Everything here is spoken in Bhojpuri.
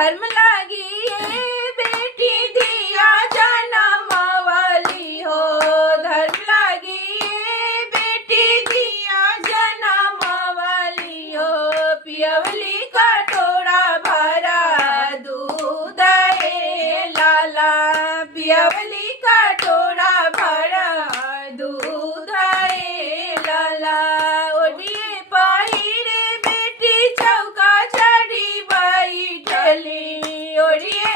धर्म लागी ये बेटी दिया जनमवली हो, धर्म लागी ये बेटी दिया जनमवली हो। पियवली कटोरा भरा दूध ए लाला, पियवली कटोरा भरा दूध ए लाला। ओढ़िए पहिरे बेटी चौका चढ़ी बैठली, ओढ़िए